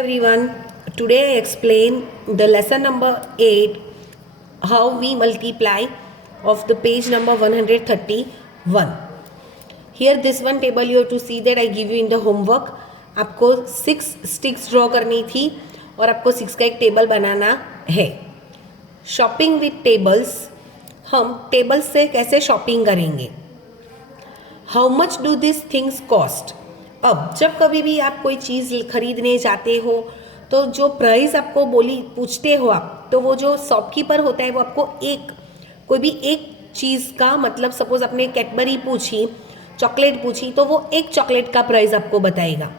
everyone. Today I explain the lesson number 8, how we multiply, of the page number 131. Here this one table you have to see that I give you in the homework. आपको 6 sticks draw करनी थी और आपको 6 का एक table बनाना है. Shopping with tables, हम tables से कैसे शॉपिंग करेंगे. How much do this things cost. अब जब कभी भी आप कोई चीज़ खरीदने जाते हो तो जो प्राइस आपको पूछते हो आप, तो वो जो शॉपकीपर होता है वो आपको कोई भी एक चीज़ का, मतलब सपोज आपने कैडबरी पूछी, चॉकलेट पूछी, तो वो एक चॉकलेट का प्राइस आपको बताएगा.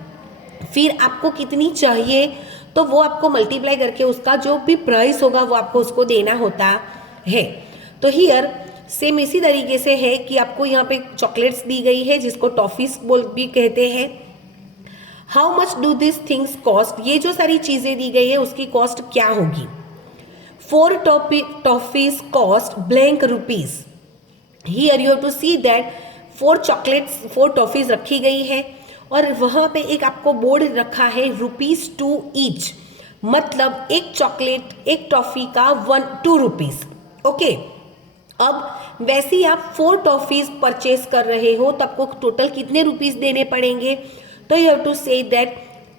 फिर आपको कितनी चाहिए तो वो आपको मल्टीप्लाई करके उसका जो भी प्राइस होगा वो आपको उसको देना होता है. तो हियर सेम इसी तरीके से है कि आपको यहाँ पे चॉकलेट्स दी गई है जिसको टॉफीज भी कहते हैं. How much do this things cost, ये जो सारी चीज़ें दी गई है उसकी कॉस्ट क्या होगी. 4 toffees cost blank rupees. Here you have to see that 4 chocolates, 4 toffees रखी गई है और वहाँ पे एक आपको बोर्ड रखा है ₹2 ईच, मतलब एक चॉकलेट एक टॉफी का 2 रुपीज़. ओके, अब वैसे ही आप 4 टॉफीज परचेज कर रहे हो तो आपको टोटल कितने रुपीस देने पड़ेंगे. तो you have to say that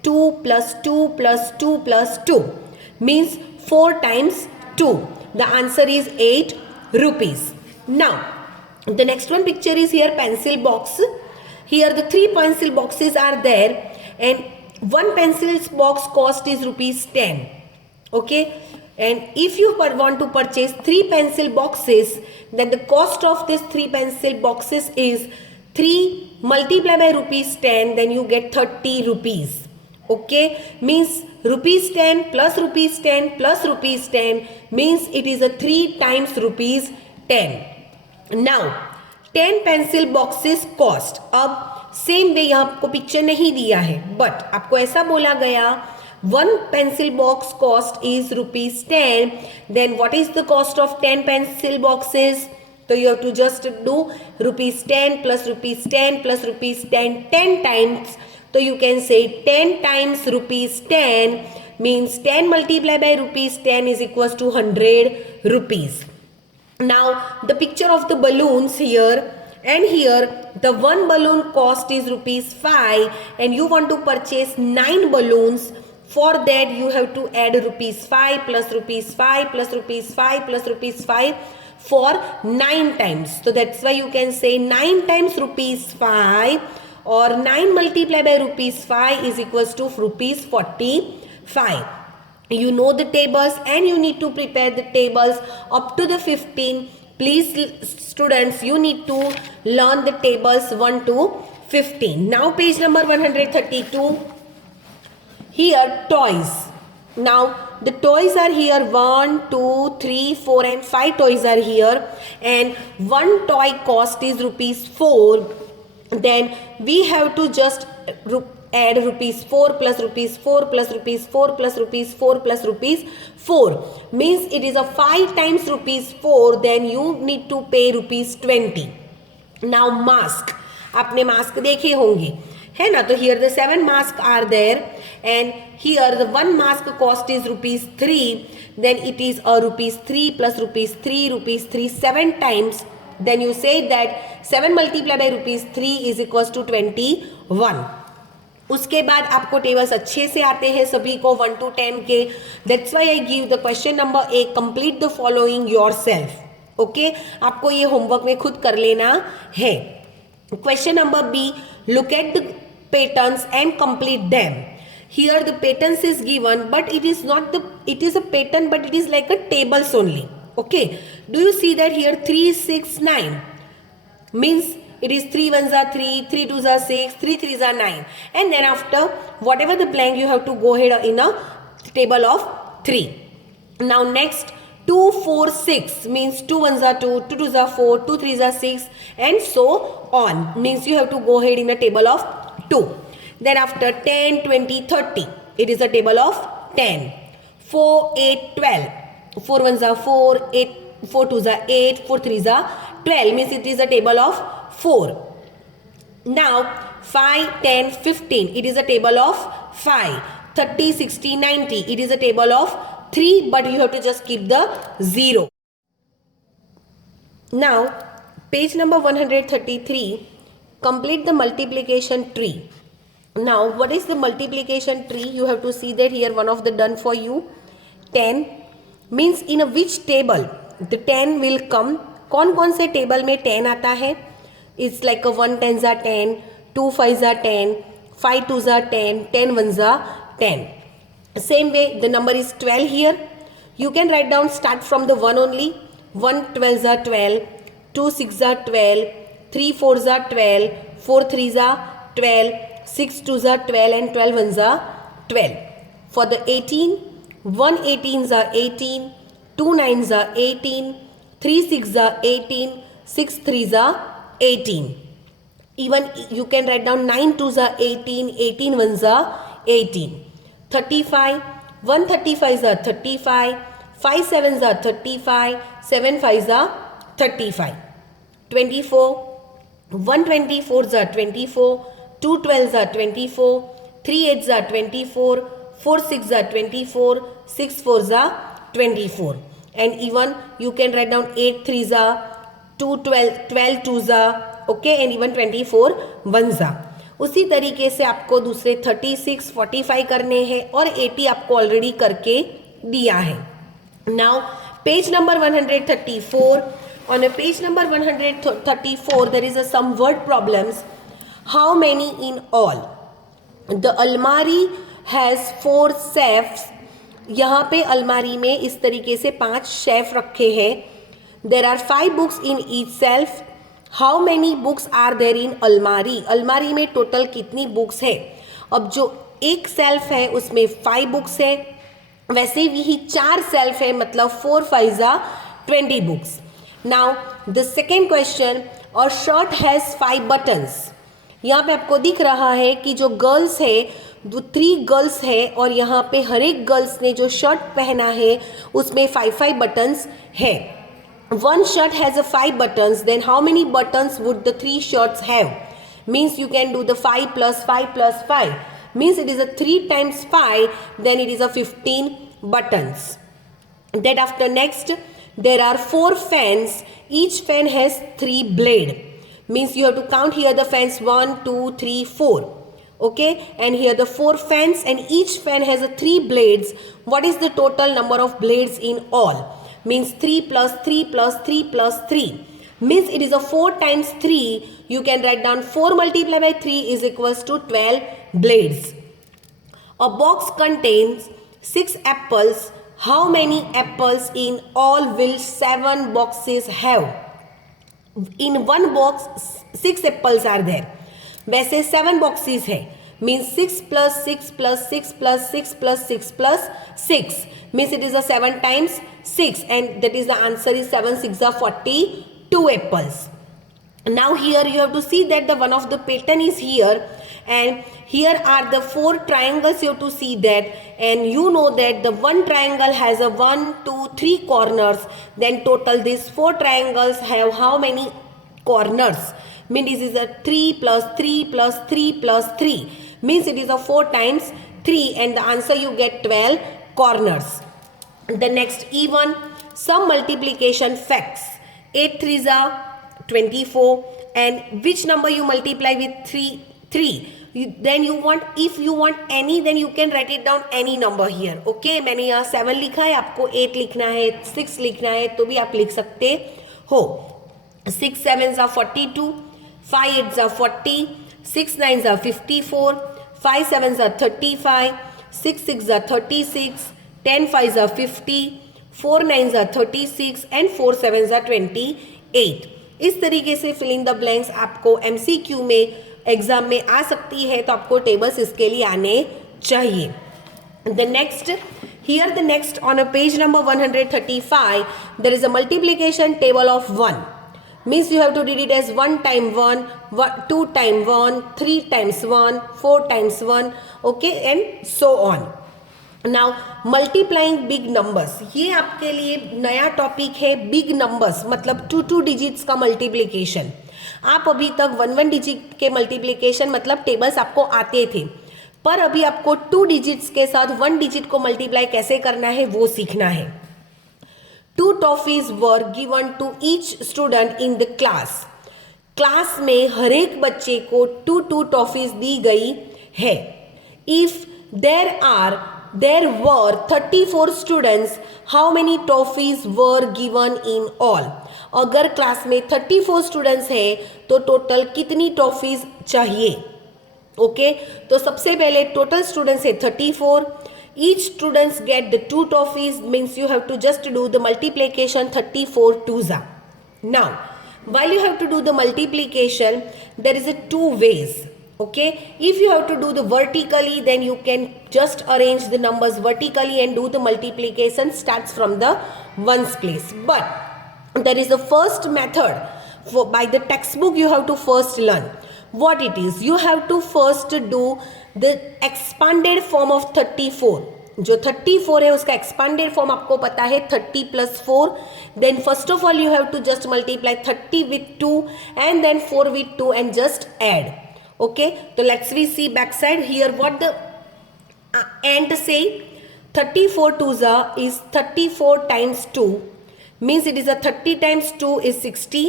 2 + 2 + 2 + 2 means 4 times 2. The answer is 8 rupees. Now the next one picture is here pencil box. Here the 3 pencil boxes are there and one pencil box cost is ₹10. Okay, and if you want to purchase 3 pencil boxes, then the cost of this 3 pencil boxes is 3 multiplied by ₹10, then you get 30 rupees. Okay, means ₹10 plus ₹10 plus ₹10 means it is a 3 times ₹10. Now 10 pencil boxes cost. अब same way यहाँ आपको picture नहीं दिया है, but आपको ऐसा बोला गया 1 pencil box cost is ₹10. Then what is the cost of 10 pencil boxes? So you have to just do ₹10 plus ₹10 plus ₹10 10 times. So you can say 10 times ₹10 means 10 multiplied by ₹10 is equals to 100 rupees. Now the picture of the balloons here, and here the one balloon cost is ₹5 and you want to purchase 9 balloons. For that you have to add ₹5 plus ₹5 plus ₹5 plus ₹5 for 9 times. So that's why you can say 9 times ₹5 or 9 multiplied by ₹5 is equals to ₹45. You know the tables and you need to prepare the tables up to the 15. Please students, you need to learn the tables 1 to 15. Now page number 132. Here toys. Now the toys are here 1 2 3 4 and 5 toys are here, and one toy cost is ₹4. Then we have to just add ₹4 plus ₹4 plus ₹4 plus ₹4 plus ₹4 means it is a 5 times ₹4. Then you need to pay ₹20. Now mask, आपने mask देखे होंगे है ना. तो here the 7 masks are there and here the one mask cost is ₹3. Then it is a ₹3 plus ₹3 7 times. Then you say that 7 multiplied by ₹3 is equals to 21. उसके बाद आपको tables अच्छे से आते हैं सभी को 1 to 10 के. That's why I give the question number A, complete the following yourself. Okay, आपको ये होमवर्क में खुद कर लेना है. Question number B, look at the patterns and complete them. Here the patterns is given, but it is not it is a pattern, but it is like a tables only. Okay, do you see that here 3 6 9 means it is 3 1s are 3, 3 2s are 6, 3 3s are 9, and then after whatever the blank you have to go ahead in a table of 3. Now next 2 4 6 means 2 1s are 2, 2 2s are 4, 2 3s are 6 and so on, means you have to go ahead in a table of 2. Then after 10 20 30 it is a table of 10. 4 8 12, 4 1s are 4, 8 4 2s are 8, 4 3s are 12 means it is a table of 4. Now 5 10 15 it is a table of 5. 30, 60, 90. It is a table of 3, but you have to just keep the 0. Now, page number 133, complete the multiplication tree. Now, what is the multiplication tree? You have to see that here, one of the done for you. 10 means in a which table the 10 will come. कौन कौन से table में 10 आता है? It's like a 1 10s are 10, 2 5s are 10, 5 2s are 10, 10 1s are 10. Same way, the number is 12 here. You can write down, start from the 1 only. 1 12s are 12, 2 6s are 12, 3 4s are 12, 4 3s are 12, 6 2s are 12, and 12 1s are 12. For the 18, 1 18s are 18, 2 9s are 18, 3 6s are 18, 6 3s are 18. Even you can write down 9 2s are 18, 18 1s are 18. 35, 1 35s are 35, 5 7s are 35, 7 5s are 35. 24, 1 24s are 24, 2 12s are 24, 3 8s are 24, 4 6s are 24, 6 4s are 24. And even you can write down 8 3s are 2 12, 12 2s are, okay, and even 24 1s are. उसी तरीके से आपको दूसरे 36 45 करने हैं और 80 आपको already करके दिया है. Now page number 134. On a page number 134 there is a some word problems. How many in all? The almari has 4 shelves. यहाँ पे अलमारी में इस तरीके से 5 शेल्फ रखे हैं. There are 5 books in each shelf. How many books are there in अलमारी? अलमारी में टोटल कितनी बुक्स है? अब जो एक सेल्फ है उसमें 5 बुक्स है, वैसे ही 4 सेल्फ है, मतलब 4 5s are 20 books. Now the second question, और शर्ट हैज़ 5 बटन्स. यहाँ पे आपको दिख रहा है कि जो गर्ल्स है, 3 गर्ल्स है, और यहाँ पे हर एक गर्ल्स ने जो शर्ट पहना है उसमें 5 बटन्स है. One shirt has a 5 buttons, then how many buttons would the 3 shirts have? Means you can do the 5 plus 5 plus 5. Means it is a 3 times 5, then it is a 15 buttons. Then after next, there are 4 fans. Each fan has 3 blade. Means you have to count here the fans 1, 2, 3, 4. Okay, and here the 4 fans, and each fan has a 3 blades. What is the total number of blades in all? Means 3 plus 3 plus 3 plus 3. Means it is a 4 times 3. You can write down 4 multiplied by 3 is equals to 12 blades. A box contains 6 apples. How many apples in all will 7 boxes have? In one box 6 apples are there. वैसे 7 boxes है. Means 6 plus 6 plus 6 plus 6 plus 6 plus 6. Means it is a 7 times 6, and that is the answer is 7 6 are 42 apples. Now here you have to see that the one of the pattern is here, and here are the 4 triangles. You have to see that, and you know that the one triangle has a 1 2 3 corners. Then total these 4 triangles have how many corners? Means this is a 3 plus 3 plus 3 plus 3. Means it is a 4 times 3, and the answer you get 12 corners. The next even some multiplication facts. 8 3s are 24, and which number you multiply with 3? Then you want, if you want any, then you can write it down any number here. Okay, मैंने यहाँ 7 लिखा है, आपको 8 लिखना है, 6 लिखना है, तो भी आप लिख सकते हो. 6 7s are 42, 5 8s are 40, 6 9s are 54, 5 7s are 35, 6 6s are 36, 10 5s are 50, 4 9s are 36, and 4 7s are 28. इस तरीके से फिल इन द ब्लैंक्स आपको MCQ में एग्जाम में आ सकती है, तो आपको टेबल्स इसके लिए आने चाहिए. The next, here the next on a page number 135, there is a multiplication table of 1. Means you have to read it as 1 times 1, 2 times 1, 3 times 1, 4 times 1, okay, and so on. Now multiplying big numbers, ये आपके लिए नया topic है. Big numbers मतलब 2 digits का multiplication. आप अभी तक 1 डिजिट के मल्टीप्लिकेशन मतलब टेबल्स आपको आते थे. पर अभी आपको 2 डिजिट्स के साथ 1 डिजिट को मल्टीप्लाई कैसे करना है वो सीखना है। 2 toffees were given to each student in the class. Class में हर एक बच्चे को 2 टॉफीज दी गई है। If there were 34 students, how many toffees were given in all. अगर क्लास में 34 स्टूडेंट्स है तो टोटल कितनी टॉफीज चाहिए। ओके तो सबसे पहले टोटल स्टूडेंट्स है 34। Each students get the 2 toffees, means you have to just do the multiplication 34 2s। Now while you have to do the multiplication, there is a 2 ways. Okay, if you have to do the vertically, then you can just arrange the numbers vertically and do the multiplication starts from the ones place. But there is a first method by the textbook. You have to first learn what it is. You have to first do the expanded form of 34. जो 34 है उसका expanded form आपको पता है 30 + 4. Then first of all you have to just multiply 30 with 2 and then 4 with 2 and just add. Okay तो let's we see back side here what the and say. 34 2s is 34 times 2 means it is a 30 times 2 is 60.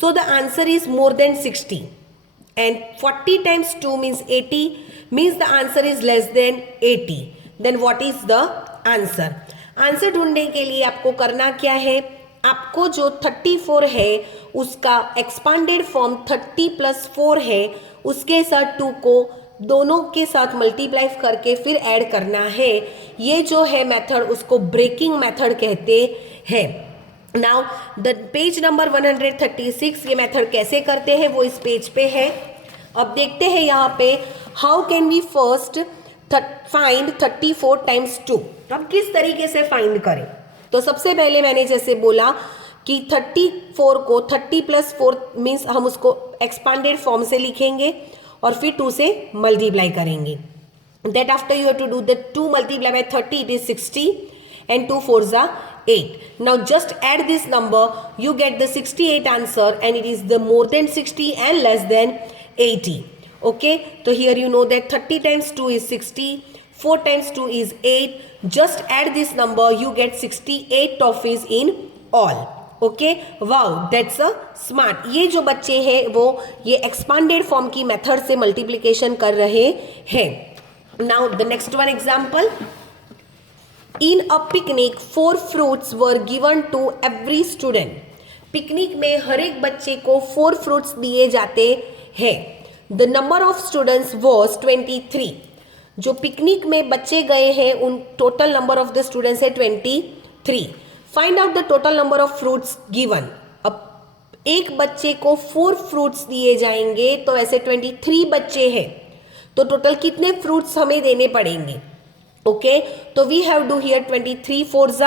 So the answer is more than 60. And 40 times 2 means 80 means the answer is less than 80. Then what is the answer. Answer ढूंढने के लिए आपको करना क्या है, आपको जो 34 है उसका एक्सपांडेड फॉर्म 30 + 4 है उसके साथ 2 को दोनों के साथ मल्टीप्लाई करके फिर ऐड करना है. ये जो है मेथड उसको ब्रेकिंग मेथड कहते हैं. नाउ द पेज नंबर 136 ये मेथड कैसे करते हैं वो इस पेज पे है. अब देखते हैं यहाँ पे how can we first find 34 times 2. अब किस तरीके से फाइंड करें. तो सबसे पहले मैंने जैसे बोला कि 34 को 30 + 4 मीन्स हम उसको एक्सपांडेड फॉर्म से लिखेंगे और फिर 2 से मल्टीप्लाई करेंगे. That after you have to do the 2 multiply by 30 it is 60 and 2 4s are 8. Now just add this number, you get the 68 answer and it is the more than 60 and less than 80. Okay, so here you know that 30 times 2 is 60, 4 times 2 is 8. Just add this number, you get 68 toffees in all. Okay, wow, that's a smart. ये जो बच्चे हैं वो ये expanded form की method से multiplication कर रहे हैं. Now the next one example. In a picnic, 4 fruits were given to every student. Picnic में हर एक बच्चे को 4 फ्रूट्स दिए जाते हैं. The number of students was 23. जो पिकनिक में बच्चे गए हैं उन total number of the students है 23. Find out the total number of fruits given. अब एक बच्चे को 4 फ्रूट्स दिए जाएंगे तो ऐसे 23 बच्चे हैं तो टोटल कितने फ्रूट्स हमें देने पड़ेंगे. ओके तो we have do here 23 4s.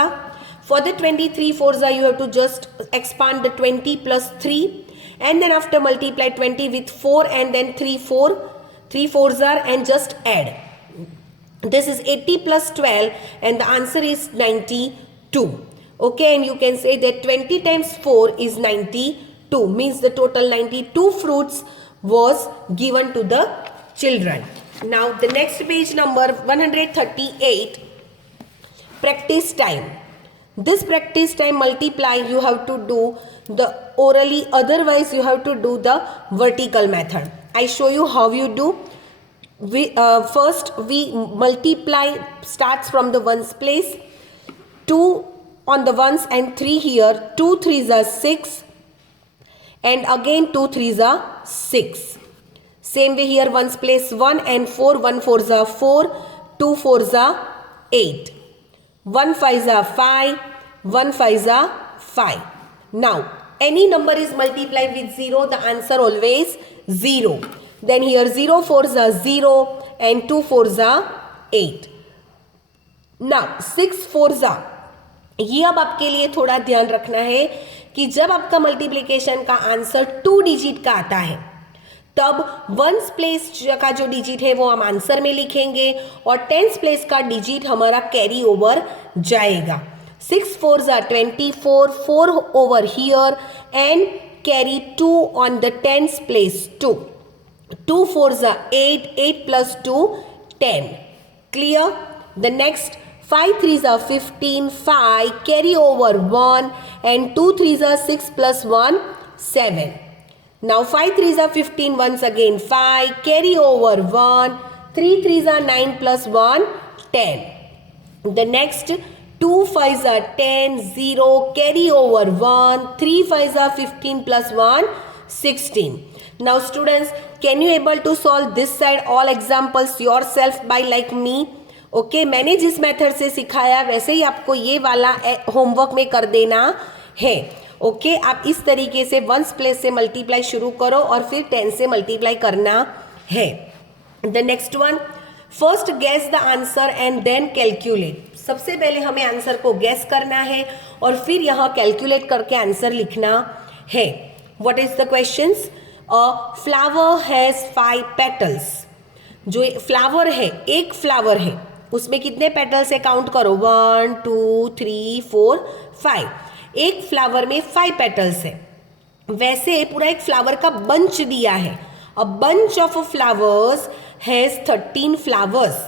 For the 23 4s you have to just expand the 20 + 3. And then after multiply 20 with 4 and then 3 4s are and just add. This is 80 + 12 and the answer is 92. Okay, and you can say that 20 times 4 is 92 means the total 92 fruits was given to the children. Now the next page number 138, practice time. This practice time multiply you have to do the orally, otherwise you have to do the vertical method. I show you how you do. First we multiply starts from the ones place. 2 on the ones and 3 here. 2 3s are 6 and again 2 3s are 6. Same way here ones place 1 and 4. 1 4s are 4. 2 4s are 8. 1 5s are 5. 1 5s are 5. Now any number is multiplied with 0, the answer always 0. Then here 0 4s are 0 and 2 4s are 8. Now 6 4s are, ये अब आपके लिए थोड़ा ध्यान रखना है कि जब आपका मल्टीप्लिकेशन का आंसर 2 डिजिट का आता है तब वंस प्लेस का जो डिजिट है वो हम आंसर में लिखेंगे और टेंस प्लेस का डिजिट हमारा कैरी ओवर जाएगा. 6 4s are 24, 4 over here and carry 2 on the tens place 2. 2 4s are 8, 8 plus 2, 10. Clear? The next 5 3s are 15, 5, carry over 1 and 2 3s are 6 plus 1, 7. Now 5 3s are 15 once again, 5, carry over 1, 3 3s are 9 plus 1, 10. The next 2 5s are 10, 0, carry over 1, 3 5s are 15 plus 1, 16. Now students, can you able to solve this side all examples yourself by like me? Okay मैंने जिस method से सिखाया वैसे ही आपको ये वाला homework में कर देना है. ओके आप इस तरीके से वंस प्लेस से मल्टीप्लाई शुरू करो और फिर 10 से मल्टीप्लाई करना है. The next one, first guess the answer and then calculate. सबसे पहले हमें आंसर को गेस करना है और फिर यहाँ कैलकुलेट करके आंसर लिखना है. What is the questions? A flower has 5 petals. जो फ्लावर है, एक फ्लावर है, उसमें कितने पेटल्स है काउंट करो. 1 2 3 4 5. एक फ्लावर में 5 पेटल्स है. वैसे पूरा एक फ्लावर का बंच दिया है. A bunch of flowers has 13 flowers.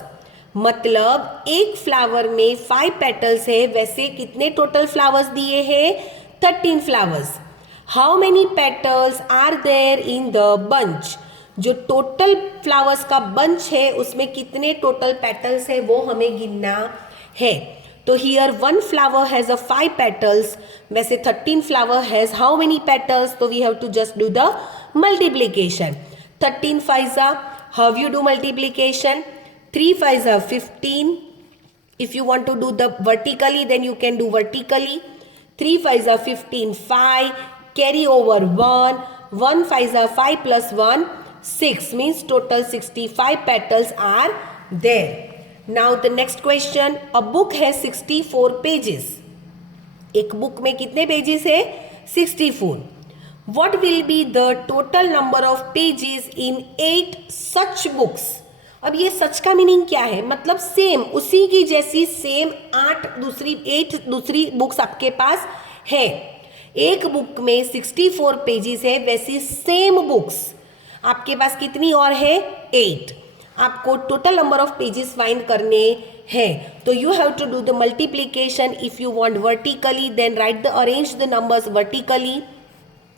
मतलब एक फ्लावर में 5 पेटल्स है. वैसे कितने टोटल फ्लावर्स दिए हैं? 13 flowers. How many petals are there in the bunch? जो टोटल फ्लावर्स का बंच है उसमें कितने टोटल पेटल्स है वो हमें गिनना है. तो here 1 flower has a 5 petals. वैसे 13 flower has how many petals? तो we have to just do the multiplication. 13 5s are, how you do multiplication? 3 5s are 15. If you want to do the vertically, then you can do vertically. 3 5s are 15, 5, carry over 1, 1 5s are 5 plus 1, 6 means total 65 petals are there. Now the next question, a book has 64 pages. एक book में कितने pages है? 64. What will be the total number of pages in 8 such books? अब ये सच का meaning क्या है? मतलब सेम, उसी की जैसी सेम 8 दूसरी बुक्स आपके पास है. एक बुक में 64 पेजेस है, वैसी सेम बुक्स आपके पास कितनी और है? 8. आपको total number of pages find करने हैं. तो you have to do the multiplication. If you want vertically then write the arrange the numbers vertically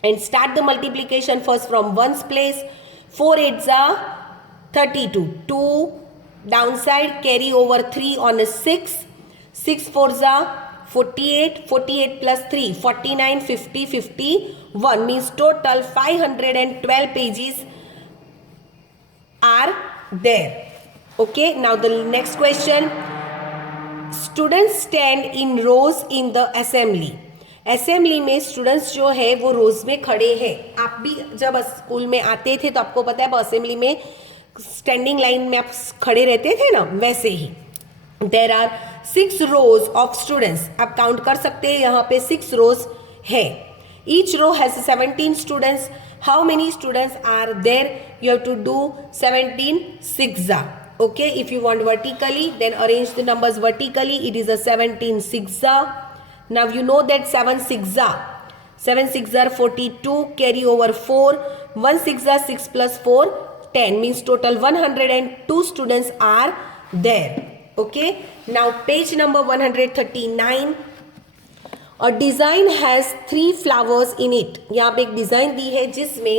and start the multiplication first from ones place. 4 8s are 32. 2 downside, carry over 3 on a 6. 6 4s are 48. 48 plus 3 49. 50 51 means total 512 pages are there. Okay, now the next question. Students stand in rows in the assembly. Assembly में students जो है वो रोज में खड़े हैं. आप भी जब स्कूल में आते थे तो आपको पता है असेंबली में स्टैंडिंग लाइन में आप खड़े रहते थे ना, वैसे ही. There are 6 rows of students. आप काउंट कर सकते हैं, यहाँ पे 6 rows है. Each row has 17 students. How many students are there? You have to do 17 6s. Okay, if you want vertically then arrange the numbers vertically. It is a 17 6s. Now you know that 7 6s are 42, carry over 4, 1 6s are 6 plus 4 10 means total 102 students are there. Okay, now page number 139. A design has 3 flowers in it. यहाँ पे एक design दी है जिसमें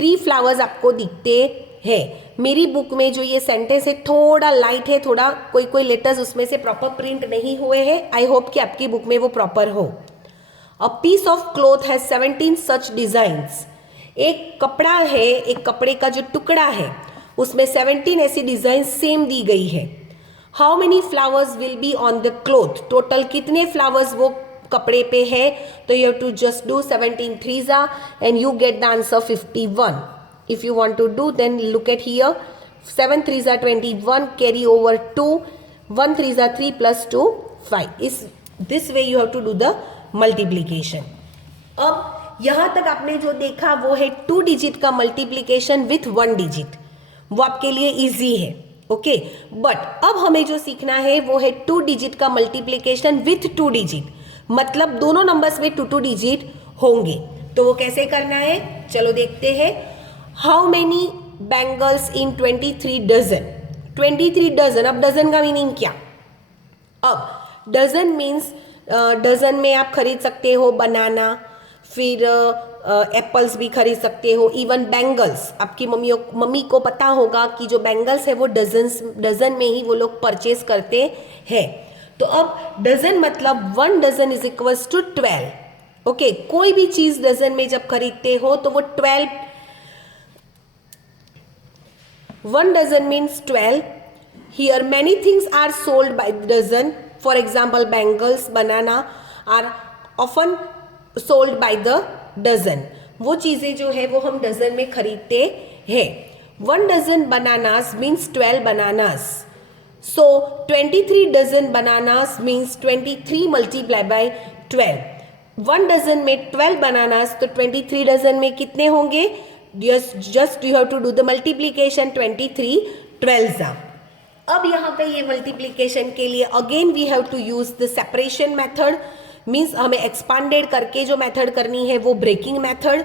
3 flowers आपको दिखते हैं. मेरी book में जो ये सेंटेंस है थोड़ा लाइट है, थोड़ा कोई लेटर्स उसमें से प्रॉपर प्रिंट नहीं हुए हैं. आई होप कि आपकी बुक में वो प्रॉपर हो. A piece of cloth has 17 such designs. एक कपड़ा है, एक कपड़े का जो टुकड़ा है उसमें 17 ऐसी डिजाइन सेम दी गई है. How many flowers will be on the cloth? Total कितने फ्लावर्स वो कपड़े पे है? तो you have to just do 17 3s and you get the answer 51. If you want to do, then look at here. 7 3s are 21, carry over 2, 1 3s are 3 plus 2 5. Is this way you have to do the multiplication. अब यहाँ तक आपने जो देखा वो है 2 digit का multiplication with 1 digit. वो आपके लिए इजी है. ओके, बट अब हमें जो सीखना है वो है 2 डिजिट का मल्टीप्लीकेशन विथ 2 डिजिट. मतलब दोनों नंबर्स में 2 डिजिट होंगे. तो वो कैसे करना है, चलो देखते हैं. How many bangles in 23 dozen? 23 dozen. अब डजन का मीनिंग क्या? अब डजन मीन्स डजन में आप खरीद सकते हो बनाना, फिर एप्पल्स भी खरीद सकते हो, इवन बैंगल्स। आपकी मम्मी को पता होगा कि जो बैंगल्स है वो डजन में ही वो लोग परचेज करते हैं। तो अब डजन मतलब 1 dozen is equals to 12। Okay, कोई भी चीज डजन में जब खरीदते हो तो वो 12, 1 dozen means 12. Here many things are sold by the dozen. For example, bangles, banana are often sold by the dozen. वो चीज़ें जो है वो हम डजन में खरीदते हैं। 1 dozen bananas means 12 bananas. So 23 dozen bananas means 23 multiplied by 12. 1 dozen में 12 bananas, तो 23 dozen में कितने होंगे? Just you have to do the multiplication, 23 12s। अब यहाँ पे ये मल्टीप्लीकेशन के लिए again we have to use the separation method, means हमें एक्सपांडेड करके जो मेथड करनी है वो ब्रेकिंग मेथड।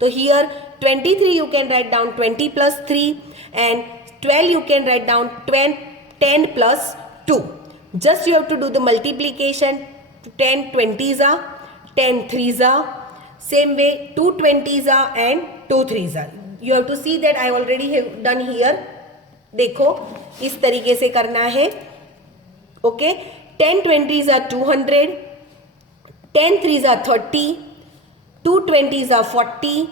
तो here 23 you can write down 20 plus 3 and 12 you can write down 10 plus 2। Just you have to do the multiplication, 10 20s are, 10 3s are, same way 2 20s are and 2 3s are. You have to see that I already have done here. देखो इस तरीके से करना है। Okay, 10 20s are 200, 10 3s are 30, 2 20s are 40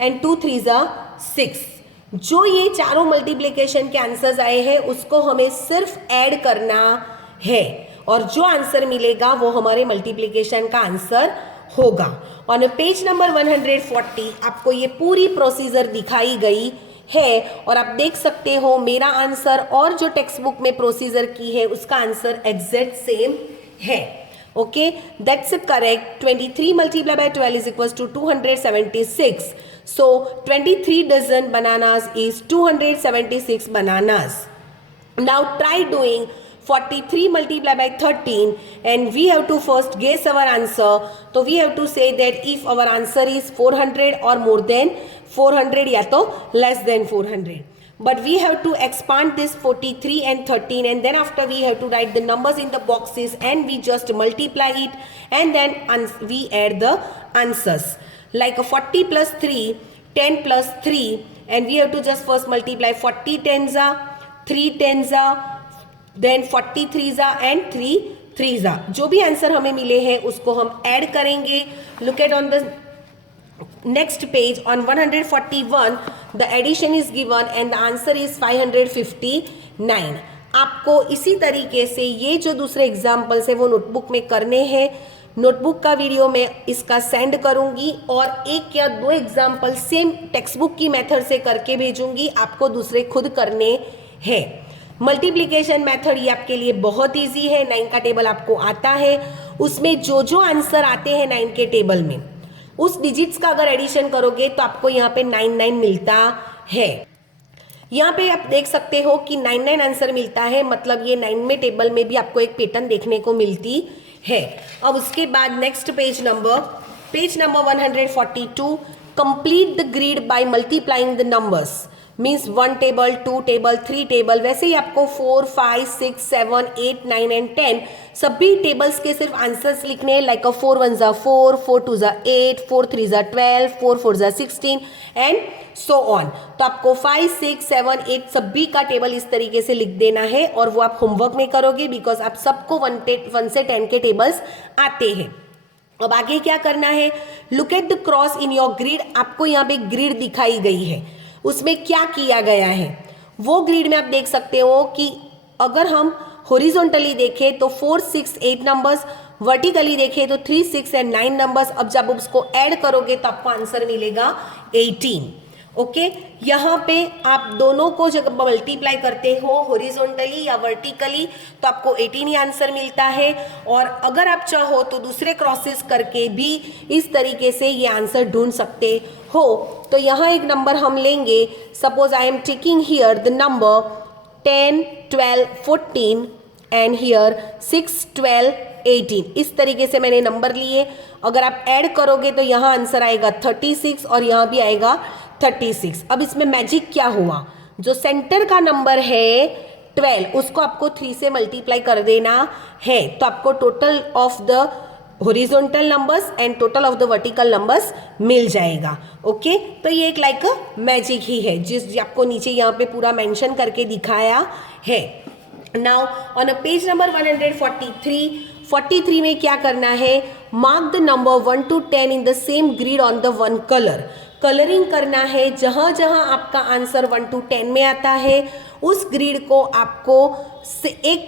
and 2 3s are 6। जो ये चारों multiplication के आंसर्स आए हैं उसको हमें सिर्फ ऐड करना है और जो आंसर मिलेगा वो हमारे मल्टीप्लिकेशन का आंसर होगा। ऑन पेज नंबर 140 आपको ये पूरी प्रोसीजर दिखाई गई है और आप देख सकते हो मेरा आंसर और जो टेक्स्ट बुक में प्रोसीजर की है उसका आंसर एग्जैक्ट सेम है। Okay, that's correct. 23 multiplied by 12 is equals to 276. So 23 dozen bananas is 276 bananas. Now try doing 43 multiplied by 13 and we have to first guess our answer. So we have to say that if our answer is 400 or more than 400 या तो less than 400. But we have to expand this 43 and 13 and then after we have to write the numbers in the boxes and we just multiply it and then we add the answers. Like a 40 plus 3, 10 plus 3 and we have to just first multiply 40 tens are, 3 tens are, then 43s are and 3 3s are। जो भी answer हमें मिले हैं उसको हम add करेंगे। Look at on the next page on 141 the addition is given and the answer is 559। आपको इसी तरीके से ये जो दूसरे एग्जाम्पल्स है वो नोटबुक में करने हैं। नोटबुक का वीडियो मैं इसका सेंड करूंगी और 1 या 2 एग्जाम्पल सेम टेक्स्ट बुक की मेथड से करके भेजूंगी, आपको दूसरे खुद करने हैं। मल्टीप्लिकेशन मेथड ये आपके लिए बहुत इजी है। 9 का टेबल आपको आता है, उसमें जो जो आंसर आते हैं 9 के टेबल में उस डिजिट्स का अगर एडिशन करोगे तो आपको यहाँ पे 99 मिलता है। यहाँ पे आप देख सकते हो कि 99 आंसर मिलता है, मतलब ये 9 में टेबल में भी आपको एक पैटर्न देखने को मिलती है। अब उसके बाद next page number 142, complete the grid by multiplying the numbers. Means 1 table, 2 table, 3 table, वैसे ही आपको 4 5 6 7 8 9 एंड 10 सभी टेबल्स के सिर्फ आंसर्स लिखने हैं। लाइक 4 1 जा 4, 4 2 जा 8, 4 3 जा 12, 4 4 जा 16 एंड सो ऑन। तो आपको 5 6 7 8 सभी का टेबल इस तरीके से लिख देना है और वो आप होमवर्क में करोगे बिकॉज आप सबको 1 से 10 के टेबल्स आते हैं। अब आगे क्या करना है, look at the cross in your grid. आपको यहाँ पे ग्रिड दिखाई गई है, उसमें क्या किया गया है वो ग्रिड में आप देख सकते हो कि अगर हम हॉरिजॉन्टली देखें तो 4 6 8 नंबर्स, वर्टिकली देखें तो 3 6 एंड 9 नंबर्स। अब जब उसको ऐड करोगे तो आपको आंसर मिलेगा 18। ओके, यहाँ पे आप दोनों को जब मल्टीप्लाई करते हो हॉरिजॉन्टली या वर्टिकली तो आपको 18 ही आंसर मिलता है। और अगर आप चाहो तो दूसरे क्रॉसेस करके भी इस तरीके से ये आंसर ढूंढ सकते हो। तो यहाँ एक नंबर हम लेंगे, suppose I am taking here the number 10 12 14 and here 6 12 18। इस तरीके से मैंने नंबर लिए, अगर आप ऐड करोगे तो यहाँ आंसर आएगा 36 और यहाँ भी आएगा 36। अब इसमें मैजिक क्या हुआ, जो सेंटर का नंबर है 12 उसको आपको 3 से मल्टीप्लाई कर देना है, तो आपको total of the horizontal numbers and total of the vertical numbers मिल जाएगा। ओके, तो ये एक लाइक मैजिक ही है जिस आपको नीचे यहाँ पे पूरा मेंशन करके दिखाया है। Now on a page number 143 में क्या करना है, mark the number 1 to 10 in the same grid on the one colour. Colouring करना है, जहां जहां आपका आंसर 1 to 10 में आता है उस ग्रिड को आपको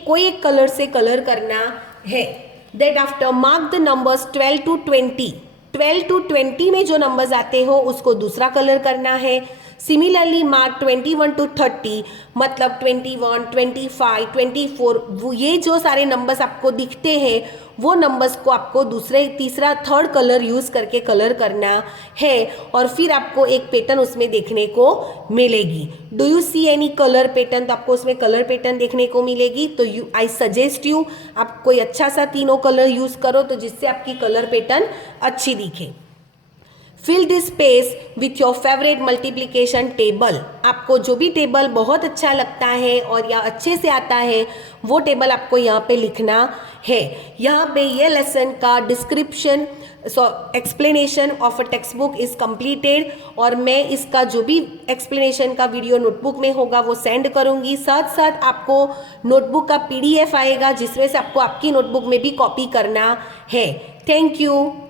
कोई एक कलर से कलर करना है। That after mark the numbers 12 to 20। 12 to 20 में जो नंबर्स आते हो उसको दूसरा कलर करना है। सिमिलरली मार्क 21 to 30, मतलब 21, 25, 24, ये जो सारे नंबर्स आपको दिखते हैं वो नंबर्स को आपको दूसरे तीसरा थर्ड कलर यूज़ करके कलर करना है और फिर आपको एक पैटर्न उसमें देखने को मिलेगी। Do you see any colour pattern, तो आपको उसमें कलर पैटर्न देखने को मिलेगी। तो आई सजेस्ट यू आप कोई अच्छा सा तीनों कलर यूज़ करो तो जिससे आपकी कलर पैटर्न अच्छी दिखे। Fill this space with your favourite multiplication table. आपको जो भी टेबल बहुत अच्छा लगता है और या अच्छे से आता है वो टेबल आपको यहाँ पे लिखना है। यहाँ पे ये लेसन का description explanation of a text book is completed और मैं इसका जो भी एक्सप्लेनेशन का वीडियो नोटबुक में होगा वो सेंड करूँगी। साथ साथ आपको नोटबुक का PDF आएगा जिसमें से आपको आपकी नोटबुक में भी कॉपी करना है। Thank you.